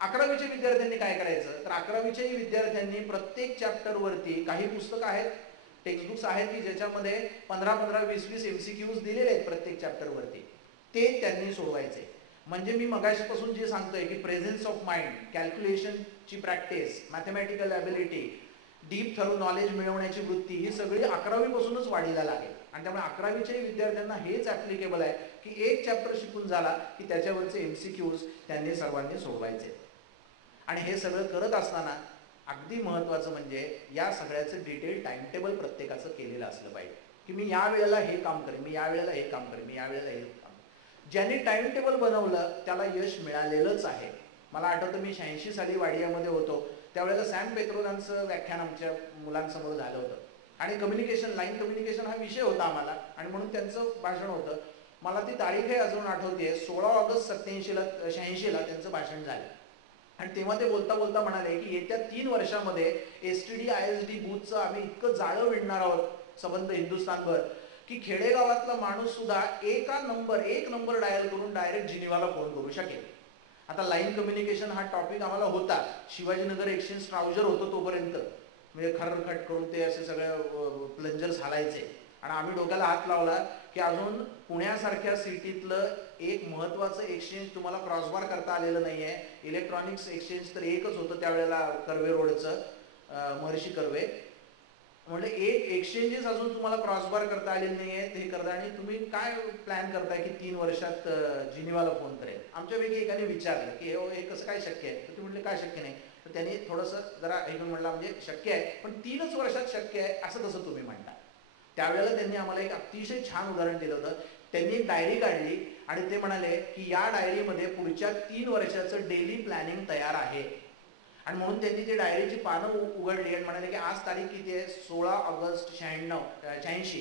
11वीच्या विद्यार्थ्यांनी काय करायचं, तर 11वीच्याही विद्यार्थ्यांनी प्रत्येक चॅप्टरवरती काही पुस्तकं आहेत, टेक्स्टबुक्स आहेत की ज्याच्यामध्ये 15-15, 20-20 MCQs दिलेले आहेत प्रत्येक चॅप्टरवरती, ते त्यांनी सोडवायचे. म्हणजे मी मगाशीपासून जे सांगतोय की प्रेझेन्स ऑफ माइंड, कॅल्क्युलेशनची practice, mathematical ability, deep thorough knowledge मिळवण्याची वृत्ती, ही सगळी 11वीपासूनच वाढीला लागेल. आणि त्यामुळे 11वीच्याही विद्यार्थ्यांना हेच ॲप्लिकेबल आहे की एक चॅप्टर शिकून झाला की त्याच्यावरचे MCQs त्यांनी सर्वांनी सोडवायचे. आणि हे सगळं करत असताना अगदी महत्त्वाचं म्हणजे या सगळ्याचं डिटेल टाइम टेबल प्रत्येकाचं केलेलं असलं पाहिजे की मी या वेळेला हे काम करेन, मी या वेळेला हे काम करेन, मी या वेळेला हे काम. ज्यांनी टाइम टेबल बनवलं त्याला यश मिळालेलंच आहे. मला आठवतं मी 86 साली वाडियामध्ये होतो, त्यावेळेला सॅम पेत्रोनांचं व्याख्यान आमच्या मुलांसमोर झालं होतं आणि कम्युनिकेशन, लाईन कम्युनिकेशन हा विषय होता आम्हाला आणि म्हणून त्यांचं भाषण होतं. मला ती तारीख अजून आठवते, 16 ऑगस्ट 86ला त्यांचं भाषण झालं. आणि तेव्हा ते बोलता बोलता म्हणाले की येत्या 3 वर्षामध्ये STD ISD बूथचं आम्ही इतकं जाळं विणणार आहोत संबंध हिंदुस्थानभर की खेडेगावातला माणूस सुद्धा एक नंबर डायल करून डायरेक्ट जिनिवाला फोन करू शकेल. आता लाईन कम्युनिकेशन हा टॉपिक आम्हाला होता, शिवाजीनगर एक्सचेंज ट्राउजर होतो तोपर्यंत, म्हणजे खरखट करून ते असे सगळे प्लंजर्स हालायचे आणि आम्ही डोक्याला हात लावला की अजून पुण्यासारख्या सिटीतलं एक महत्त्वाचं एक्सचेंज तुम्हाला क्रॉसबार करता आलेलं नाही आहे. इलेक्ट्रॉनिक्स एक्सचेंज तर एकच होतं त्यावेळेला कर्वे रोडचं, महर्षी कर्वे. म्हणजे एक एक्सचेंजेस अजून तुम्हाला क्रॉसबार करता आलेले नाही आहेत, हे करता, आणि तुम्ही काय प्लॅन करताय की 3 वर्षात जिनिवाला फोन करेल. आमच्यापैकी एकाने विचारलं की हे कसं काय शक्य आहे, तर ते म्हटले काय शक्य नाही. तर त्यांनी थोडंसं जरा ऐकून म्हटलं म्हणजे शक्य आहे पण 3च वर्षात शक्य आहे असं कसं तुम्ही म्हणता. त्यावेळेला त्यांनी आम्हाला एक अतिशय छान उदाहरण दिलं होतं. त्यांनी एक डायरी काढली आणि ते म्हणाले की या डायरीमध्ये पुढच्या 3 वर्षाचं डेली प्लॅनिंग तयार आहे. आणि म्हणून त्यांनी ती डायरीची पानं उघडली आणि म्हणाले की आज तारीख किती आहे, 16 ऑगस्ट 86.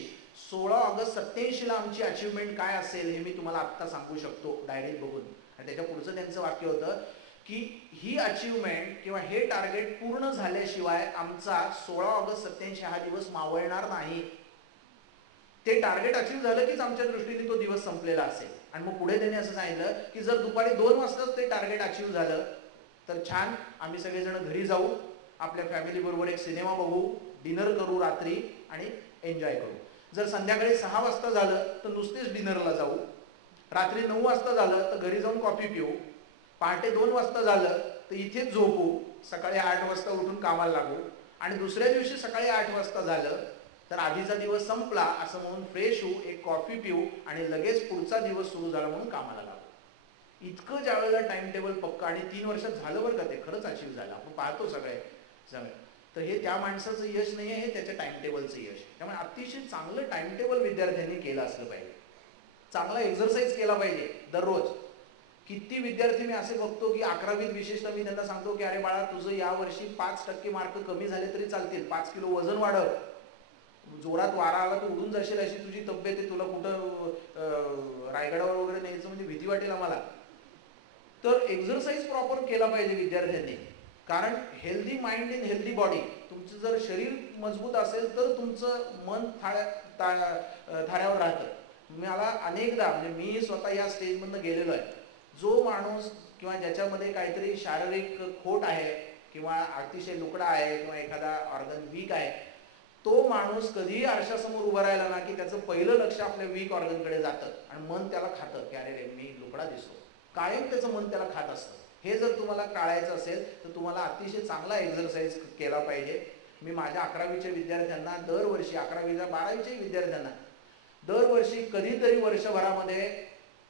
16 ऑगस्ट 87ला आमची अचिव्हमेंट काय असेल हे मी तुम्हाला आत्ता सांगू शकतो डायरीत बघून. आणि त्याच्या पुढचं त्यांचं वाक्य होतं की ही अचिव्हमेंट किंवा हे टार्गेट पूर्ण झाल्याशिवाय आमचा 16 ऑगस्ट 87 हा दिवस मावळणार नाही. ते टार्गेट अचीव्ह झालं कीच आमच्या दृष्टीने तो दिवस संपलेला असेल. आणि मग पुढे त्यांनी असं सांगितलं की जर दुपारी 2 वाजताच ते टार्गेट अचीव्ह झालं तर छान, आम्ही सगळेजण घरी जाऊ, आपल्या फॅमिली बरोबर एक सिनेमा बघू, डिनर करू रात्री आणि एन्जॉय करू. जर संध्याकाळी 6 वाजता झालं तर नुसतेच डिनरला जाऊ, रात्री 9 वाजता झालं तर घरी जाऊन कॉफी पिऊ, पहाटे 2 वाजता झालं तर इथेच झोपू, सकाळी 8 वाजता उठून कामाला लागू, आणि दुसऱ्या दिवशी सकाळी 8 वाजता झालं तर आधीचा दिवस संपला असं म्हणून फ्रेश होऊ, एक कॉफी पिऊ आणि लगेच पुढचा दिवस सुरू झाला म्हणून कामाला लागू. इतकं ज्या वेळेला टाइम टेबल पक्का, आणि 3 वर्षात झालं बरं का, ते खरंच अचीव्ह झालं, आपण पाहतो सगळे. तर हे त्या माणसाचं यश नाही आहे, हे त्याच्या टाइम टेबलचं यश. त्यामुळे अतिशय चांगलं टाइम टेबल विद्यार्थ्यांनी केलं असलं पाहिजे, चांगला एक्झरसाईज केला पाहिजे दररोज. किती विद्यार्थी मी असे बघतो की 11वीत विशेषतः मी त्यांना सांगतो की अरे बाळा, तुझं यावर्षी 5% मार्क कमी झाले तरी चालतील, 5 किलो वजन वाढव, जोरात वारा आला तर उडून जाशील अशी तुझी तब्येत आहे, तुला कुठं रायगडावर वगैरे न्यायचं म्हणजे भीती वाटेल आम्हाला. तर एक्झरसाईज प्रॉपर केला पाहिजे विद्यार्थ्यांनी, कारण healthy mind in healthy body. तुमचं जर शरीर मजबूत असेल तर तुमचं मन थाऱ्यावर राहतं. मला अनेकदा, म्हणजे मी स्वतः या स्टेजमधनं गेलेलो आहे, जो माणूस किंवा ज्याच्यामध्ये काहीतरी शारीरिक खोट आहे किंवा अतिशय लुकडा आहे किंवा एखादा ऑर्गन वीक आहे, तो माणूस कधीही आरशासमोर उभा राहिला ना की त्याचं पहिलं लक्ष आपल्या वीक ऑर्गनकडे जातं आणि मन त्याला खातं की अरे रे मी लुकडा दिसतो, कायम त्याचं मन त्याला खात असतं. हे जर तुम्हाला टाळायचं असेल तर तुम्हाला अतिशय चांगला एक्झरसाईज केला पाहिजे. मी माझ्या 11वीच्या विद्यार्थ्यांना दरवर्षी, 11वीच्या 12वीच्याही विद्यार्थ्यांना दरवर्षी कधीतरी वर्षभरामध्ये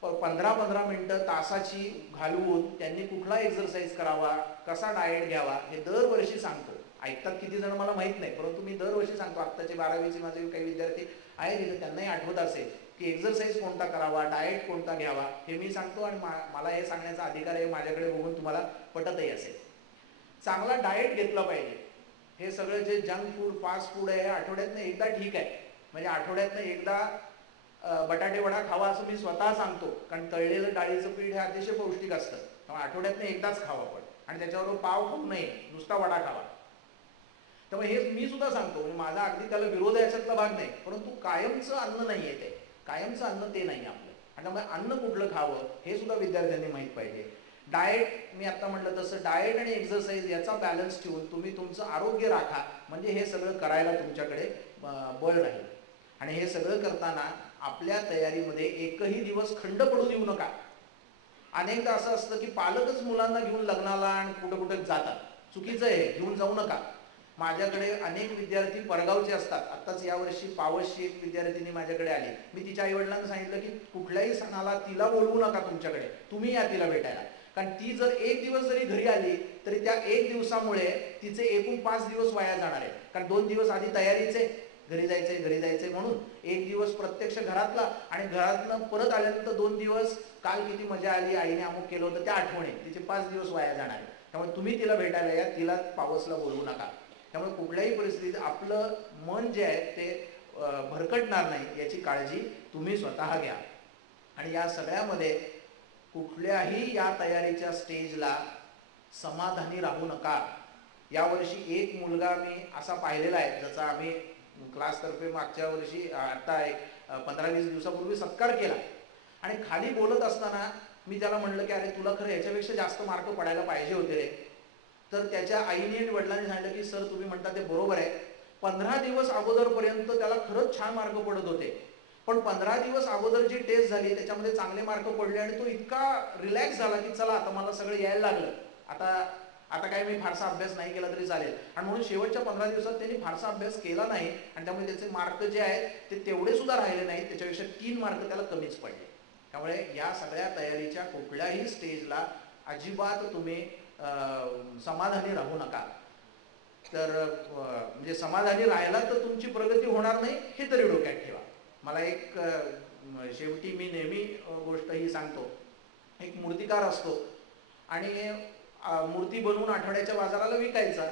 15-15 मिनटं तासाची घालवून त्यांनी कुठला एक्झरसाईज करावा, कसा डाएट घ्यावा, हे दरवर्षी सांगतो. ऐकतात किती जण मला माहीत नाही, परंतु मी दरवर्षी सांगतो. आत्ताचे 12वीचे माझे काही विद्यार्थी आहेत तिथे, त्यांनाही आठवत असेल की एक्झरसाईज कोणता करावा, डाएट कोणता घ्यावा, हे मी सांगतो. आणि मला हे सांगण्याचा अधिकार आहे, माझ्याकडे बघून तुम्हाला पटतही असेल. चांगला डाएट घेतला पाहिजे. हे सगळं जे जंक फूड, फास्ट फूड आहे, हे आठवड्यातनं एकदा ठीक आहे, म्हणजे आठवड्यातनं एकदा बटाटे वडा खावा असं मी स्वतः सांगतो, कारण तळलेलं डाळीचं पीठ हे अतिशय पौष्टिक असतं, त्यामुळे आठवड्यातनं एकदाच खावा आपण. आणि त्याच्याबरोबर पाव खाऊ नये, नुसता वडा खावा. त्यामुळे हे मी सुद्धा सांगतो, म्हणजे माझा अगदी त्याला विरोध याच्यातला भाग नाही, परंतु कायमचं अन्न नाही आहे ते, कायमचं अन्न ते नाही आपलं. आणि त्यामुळे अन्न कुठलं खावं हे सुद्धा विद्यार्थ्यांनी माहीत पाहिजे. डाएट, मी आता म्हटलं तसं डाएट आणि एक्सरसाइज याचा बॅलन्स ठेवून तुम्ही तुमचं आरोग्य राखा, म्हणजे हे सगळं करायला तुमच्याकडे बळ राहील. आणि हे सगळं करताना आपल्या तयारीमध्ये एकही दिवस खंड पडू देऊ नका. अनेकदा असं असतं की पालकच मुलांना घेऊन लग्नाला आणि कुठं कुठं जातात. चुकीचं आहे, घेऊन जाऊ नका. माझ्याकडे अनेक विद्यार्थी परगावचे असतात. आत्ताच यावर्षी पावसची एक विद्यार्थिनी माझ्याकडे आली. मी तिच्या आईवडिलांना सांगितलं की कुठल्याही सणाला तिला बोलवू नका तुमच्याकडे, तुम्ही या तिला भेटायला. कारण ती जर एक दिवस जरी घरी आली तरी त्या एक दिवसामुळे तिचे एकूण 5 दिवस वाया जाणार आहे. कारण 2 दिवस आधी तयारीचे, घरी जायचंय म्हणून, एक दिवस प्रत्यक्ष घरातला, आणि घरातनं परत आल्यानंतर 2 दिवस काल किती मजा आली, आईने अमुक केलं होतं त्या आठवणी, तिचे 5 दिवस वाया जाणार आहे. त्यामुळे तुम्ही तिला भेटायला या, तिला पावसला बोलवू नका. त्यामुळे कुठल्याही परिस्थितीत आपलं मन जे आहे ते भरकटणार नाही याची काळजी तुम्ही स्वतः घ्या. आणि या सगळ्यामध्ये कुठल्याही या तयारीच्या स्टेजला समाधानी राहू नका. यावर्षी एक मुलगा मी असा पाहिलेला आहे, ज्याचा आम्ही क्लासतर्फे मागच्या वर्षी आता एक 15-20 दिवसापूर्वी सत्कार केला. आणि खाली बोलत असताना मी त्याला म्हणलं की अरे तुला खरं याच्यापेक्षा जास्त मार्क पडायला पाहिजे होते रे. तर त्याच्या आईने आणि वडिलांनी सांगितलं की सर तुम्ही म्हणता ते बरोबर आहे. 15 दिवस अगोदरपर्यंत त्याला खरंच छान मार्क पडत होते, पण 15 दिवस अगोदर जी टेस्ट झाली त्याच्यामध्ये चांगले मार्क पडले आणि तो इतका रिलॅक्स झाला की चला आता मला सगळं यायला लागलं, आता काय मी फारसा अभ्यास नाही केला तरी चालेल. आणि म्हणून शेवटच्या 15 दिवसात त्यांनी फारसा अभ्यास केला नाही आणि त्यामुळे त्याचे मार्क जे आहेत ते तेवढे सुद्धा राहिले नाहीत, त्याच्यापेक्षा 3 मार्क त्याला कमीच पडले. त्यामुळे या सगळ्या तयारीच्या कुठल्याही स्टेजला अजिबात तुम्ही समाधानी राहू नका. तर म्हणजे समाधानी राहिला तर तुमची प्रगती होणार नाही हे तरी डोक्यात ठेवा. मला एक शेवटी मी नेहमी गोष्ट ही सांगतो, एक मूर्तिकार असतो आणि मूर्ती बनवून आठवड्याच्या बाजाराला विकायचा.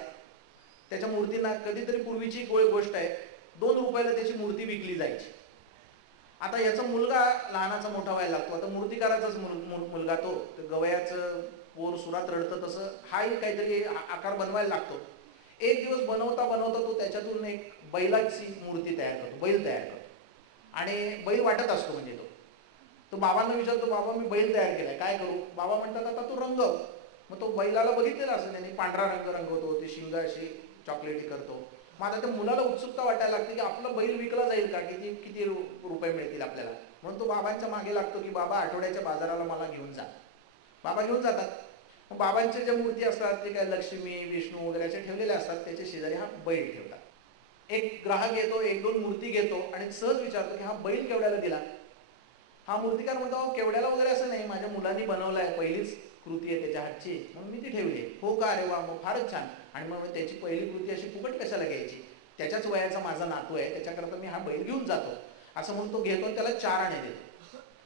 त्याच्या मूर्तीला कधीतरी पूर्वीची गोष्ट आहे, 2 रुपयाला त्याची मूर्ती विकली जायची. आता याचा मुलगा लहानाचा मोठा व्हायला लागतो. आता मूर्तिकाराचाच मुलगा तो गवयाचं पोर सुरात रडतं तसं हाही काहीतरी आकार बनवायला लागतो. एक दिवस बनवता बनवता तो त्याच्यातून एक बैलाची मूर्ती तयार करतो, बैल तयार करतो. आणि बैल वाटत असतो म्हणजे तो बाबांना विचारतो, बाबा मी बैल तयार केलाय, काय करू? बाबा म्हणतात आता तू रंगव. मग तो बैलाला बघितलेला असं त्यांनी, पांढरा रंग रंगवतो, ती शिंग अशी चॉकलेटी करतो. मग आता त्या मुलाला उत्सुकता वाटायला लागते की आपला बैल विकला जाईल का, किती रुपये मिळतील आपल्याला. म्हणून तो बाबांच्या मागे लागतो की बाबा आठवड्याच्या बाजाराला मला घेऊन जा. बाबा घेऊन जातात. मग बाबांच्या ज्या मूर्ती असतात ते काय लक्ष्मी विष्णू वगैरे असे ठेवलेले असतात, त्याच्या शेजारी हा बैल ठेवतात. एक ग्राहक येतो, 1-2 मूर्ती घेतो आणि सहज विचारतो की हा बैल केवढ्याला दिला? हा मूर्तिकार म्हणतो केवढ्याला वगैरे असं नाही, माझ्या मुलांनी बनवलाय, पहिलीच कृती आहे त्याच्या हातची, म्हणून मी ती ठेवली. हो का, अरे वा, मग फारच छान. आणि मग त्याची पहिली कृती अशी फुकट कशाला घ्यायची, त्याच्याच वयाचा माझा नातू आहे, त्याच्याकरता मी हा बैल घेऊन जातो असं म्हणून तो घेतो, त्याला 4 आणे देतो.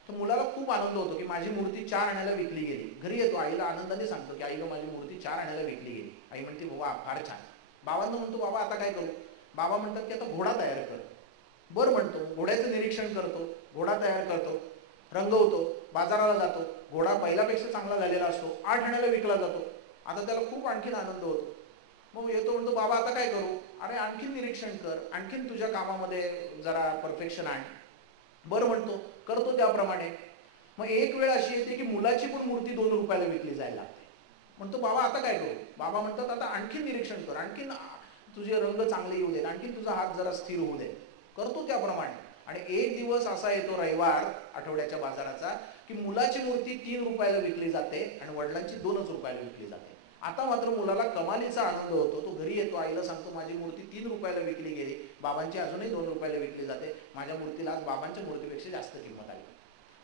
तर मुलाला खूप आनंद होतो की माझी मूर्ती 4 आण्याला विकली गेली. घरी येतो, आईला आनंदाने सांगतो की आई माझी मूर्ती 4 आण्याला विकली गेली. आई म्हणते वा फार छान. बाबांना म्हणतो बाबा आता काय करू? बाबा म्हणतात की आता घोडा तयार कर. बरं म्हणतो, घोड्याचं निरीक्षण करतो, घोडा तयार करतो, रंगवतो, बाजाराला जातो, घोडा पहिल्यापेक्षा चांगला झालेला असतो, 8 आण्याला विकला जातो. आता त्याला खूप आणखीन आनंद होतो. मग येतो म्हणतो बाबा आता काय करू? अरे आणखीन निरीक्षण कर, आणखीन तुझ्या कामामध्ये जरा परफेक्शन आण. बरं म्हणतो, करतो त्याप्रमाणे. मग एक वेळ अशी येते की मुलाची पण मूर्ती 2 रुपयाला विकली जायला लागते. म्हणतो बाबा आता काय करू? बाबा म्हणतात आता आणखीन निरीक्षण कर, आणखीन तुझे रंग चांगले येऊ देत, आणखीन तुझा हात जरा स्थिर होऊ दे. करतो त्याप्रमाणे. आणि एक दिवस असा येतो रविवार आठवड्याच्या बाजाराचा की मुलाची मूर्ती 3 रुपयाला विकली जाते आणि वडिलांची 2च रुपयाला विकली जाते. आता मात्र मुलाला कमालीचा आनंद होतो. तो घरी येतो, आईला सांगतो माझी मूर्ती 3 रुपयाला विकली गेली, बाबांची अजूनही 2 रुपयाला विकली जाते, माझ्या मूर्तीला आज बाबांच्या मूर्तीपेक्षा जास्त किंमत आली.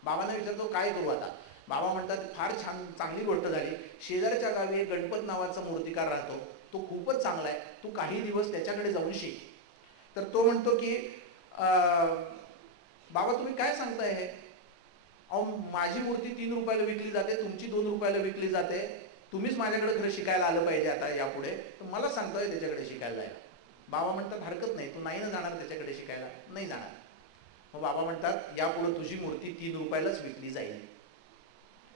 बाबांना विचारतो काय करू आता? बाबा म्हणतात फार छान, चांगली गोष्ट झाली. शेजारच्या गावी एक गणपत नावाचा मूर्तिकार राहतो, तो खूपच चांगला आहे, तू काही दिवस त्याच्याकडे जाऊन शिक. तर तो म्हणतो की बाबा तुम्ही काय सांगताय हे? अहो माझी मूर्ती 3 रुपयाला विकली जाते, तुमची 2 रुपयाला विकली जाते, तुम्हीच माझ्याकडे खरं शिकायला आलं पाहिजे आता यापुढे, तर मला सांगतोय त्याच्याकडे शिकायला जायला. बाबा म्हणतात हरकत नाही, तू नाही ना जाणार त्याच्याकडे शिकायला? नाही जाणार. मग बाबा म्हणतात यापुढे तुझी मूर्ती 3 रुपयालाच विकली जाईल.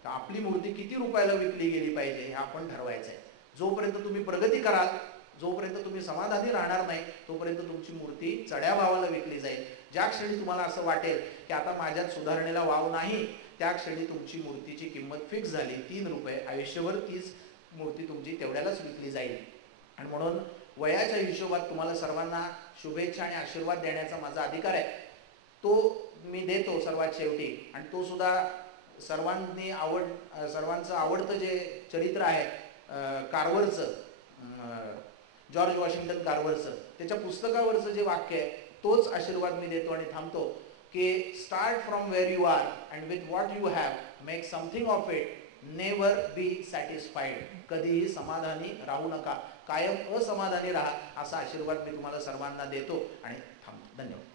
तर आपली मूर्ती किती रुपयाला विकली गेली पाहिजे हे आपण ठरवायचं आहे. जोपर्यंत तुम्ही प्रगती कराल, जोपर्यंत तुम्ही समाधानी राहणार नाही, तोपर्यंत तुमची मूर्ती चढ्या भावाला विकली जाईल. ज्या क्षणी तुम्हाला असं वाटेल की आता माझ्यात सुधारणेला वाव नाही, त्या क्षणी तुमची मूर्तीची किंमत फिक्स झाली 3 रुपये, आयुष्यभर तीच मूर्ती तुमची तेवढ्यालाच विकली जाईल. आणि म्हणून वयाच्या हिशोबात तुम्हाला सर्वांना शुभेच्छा आणि आशीर्वाद देण्याचा माझा अधिकार आहे, तो मी देतो सर्वात शेवटी. आणि तो सुद्धा सर्वांचं आवडतं जे चरित्र आहे कार्व्हरचं, जॉर्ज वॉशिंग्टन कार्व्हरचं, त्याच्या पुस्तकावरचं जे वाक्य आहे तोच आशीर्वाद मी देतो आणि थांबतो की start from where you are and with what you have make something of it, never be satisfied. कधीही समाधानी राहू नका, कायम असमाधानी राहा, असा आशीर्वाद मी तुम्हाला सर्वांना देतो आणि थांबतो. धन्यवाद.